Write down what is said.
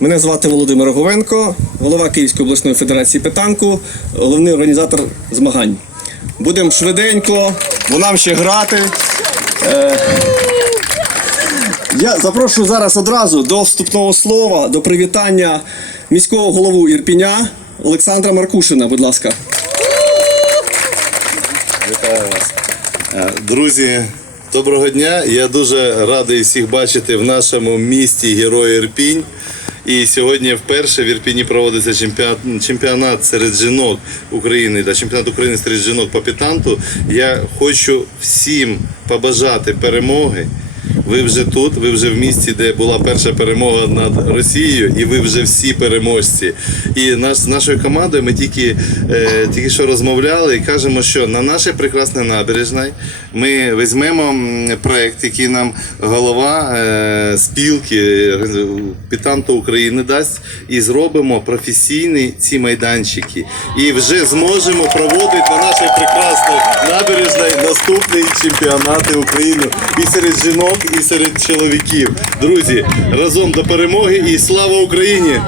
Мене звати Володимир Говенко, голова Київської обласної федерації питанку, головний організатор змагань. Будемо швиденько, бо нам ще грати. Е, Я запрошую зараз одразу до вступного слова, до привітання міського голову Ірпіня Олександра Маркушина, будь ласка. Вітаю вас. Е, Друзі, доброго дня. Я дуже радий всіх бачити в нашому місті Герої Ірпінь. І сьогодні вперше в Ірпіні проводиться чемпіонат, серед жінок України та чемпіонат України серед жінок по пітанту. Я хочу всім побажати перемоги. Ви вже тут, ви вже в місті, де була перша перемога над Росією, і ви вже всі переможці. І наш, з нашою командою ми тільки, е, тільки що розмовляли і кажемо, що на нашій прекрасній набережній ми візьмемо проект, який нам голова е, спілки е, Пітанту України дасть, і зробимо професійні ці майданчики. І вже зможемо проводити на нашій прекрасній набережній наступний чемпіонати України і серед жінок, і серед чоловіків. Друзі, разом до перемоги і слава Україні!